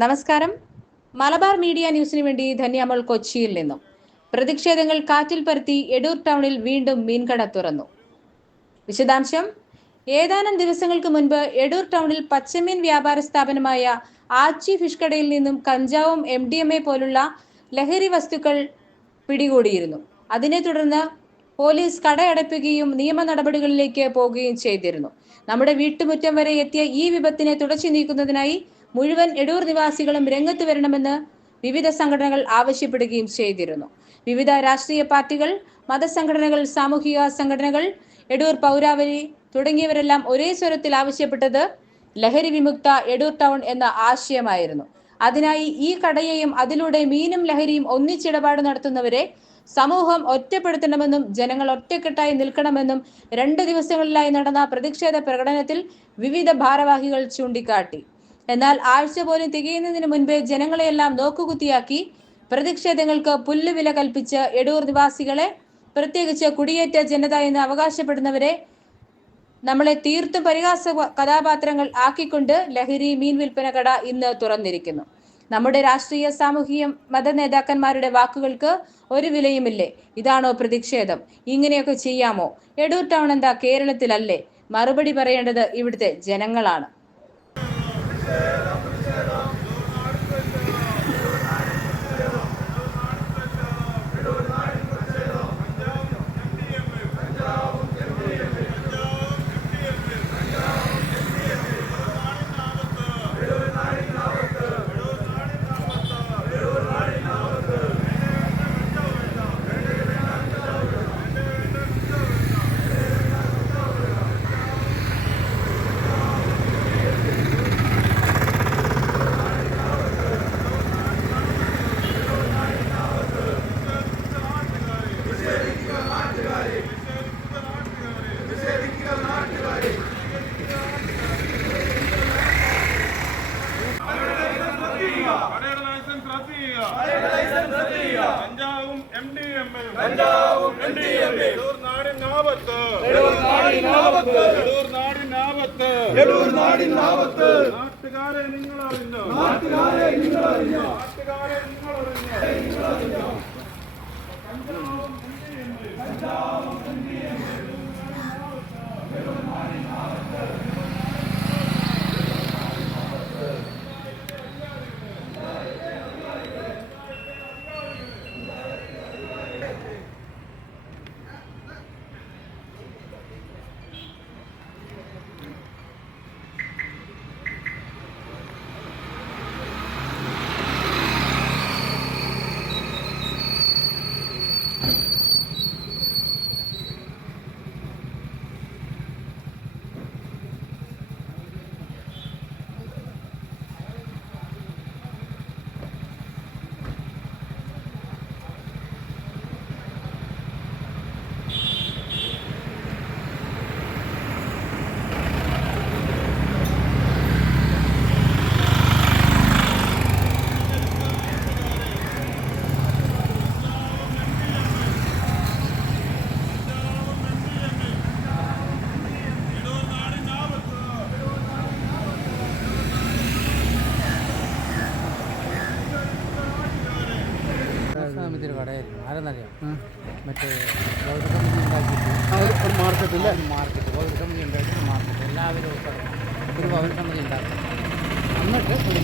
നമസ്കാരം. മലബാർ മീഡിയ ന്യൂസിന് വേണ്ടി ധന്യമോൾ കൊച്ചിയിൽ നിന്നും. പ്രതിഷേധങ്ങൾ കാറ്റിൽ പരത്തി എടൂർ ടൗണിൽ വീണ്ടും മീൻകട തുറന്നു. വിശദാംശം. ഏതാനും ദിവസങ്ങൾക്ക് മുൻപ് എടൂർ ടൗണിൽ പച്ചമീൻ വ്യാപാര സ്ഥാപനമായ ആച്ചി ഫിഷ് കടയിൽ നിന്നും കഞ്ചാവും MDMA പോലുള്ള ലഹരി വസ്തുക്കൾ പിടികൂടിയിരുന്നു. അതിനെ തുടർന്ന് പോലീസ് കടയടപ്പിക്കുകയും നിയമ നടപടികളിലേക്ക് പോകുകയും ചെയ്തിരുന്നു. നമ്മുടെ വീട്ടുമുറ്റം വരെ എത്തിയ ഈ വിപത്തിനെ തുടച്ചു നീക്കുന്നതിനായി മുഴുവൻ എടൂർ നിവാസികളും രംഗത്ത് വരണമെന്ന് വിവിധ സംഘടനകൾ ആവശ്യപ്പെടുകയും ചെയ്തിരുന്നു. വിവിധ രാഷ്ട്രീയ പാർട്ടികൾ, മതസംഘടനകൾ, സാമൂഹിക സംഘടനകൾ, എടൂർ പൗരാവലി തുടങ്ങിയവരെല്ലാം ഒരേ സ്വരത്തിൽ ആവശ്യപ്പെട്ടത് ലഹരി വിമുക്ത എടൂർ ടൗൺ എന്ന ആശയമായിരുന്നു. അതിനായി ഈ കടയെയും അതിലൂടെ മീനും ലഹരിയും ഒന്നിച്ചിടപാട് നടത്തുന്നവരെ സമൂഹം ഒറ്റപ്പെടുത്തണമെന്നും ജനങ്ങൾ ഒറ്റക്കെട്ടായി നിൽക്കണമെന്നും 2 ദിവസങ്ങളിലായി നടന്ന പ്രതിഷേധ പ്രകടനത്തിൽ വിവിധ ഭാരവാഹികൾ ചൂണ്ടിക്കാട്ടി. എന്നാൽ ആഴ്ച പോലും തികയുന്നതിന് മുൻപേ ജനങ്ങളെയെല്ലാം നോക്കുകുത്തിയാക്കി പ്രതിഷേധങ്ങൾക്ക് പുല്ലുവില കൽപ്പിച്ച് എടൂർ നിവാസികളെ, പ്രത്യേകിച്ച് കുടിയേറ്റ ജനത എന്ന് അവകാശപ്പെടുന്നവരെ നമ്മളെ തീർത്തും പരിഹാസ കഥാപാത്രങ്ങൾ ആക്കിക്കൊണ്ട് ലഹരി മീൻ വിൽപ്പന കട ഇന്ന് തുറന്നിരിക്കുന്നു. നമ്മുടെ രാഷ്ട്രീയ, സാമൂഹിക, മത നേതാക്കന്മാരുടെ വാക്കുകൾക്ക് ഒരു വിലയുമില്ലേ? ഇതാണോ പ്രതിഷേധം? ഇങ്ങനെയൊക്കെ ചെയ്യാമോ? എടൂർ ടൗൺ എന്താ കേരളത്തിലല്ലേ? മറുപടി പറയേണ്ടത് ഇവിടുത്തെ ജനങ്ങളാണ്. നാട്ടുകാരെ നിങ്ങൾ അറിഞ്ഞോ? ഇതൊരു കടയായിരുന്നു. ആരെന്നറിയാം? മറ്റേ ഗൗരി കമ്പനി ഉണ്ടാക്കിയിട്ട് ഒരു മാർക്കറ്റില്ല, ഗൗരി കമ്പനി ഉണ്ടാക്കിയിട്ട് മാർക്കറ്റ് എല്ലാവരും ഒരു പൗര കമ്പനി ഉണ്ടാക്കി. എന്നിട്ട് ഒരു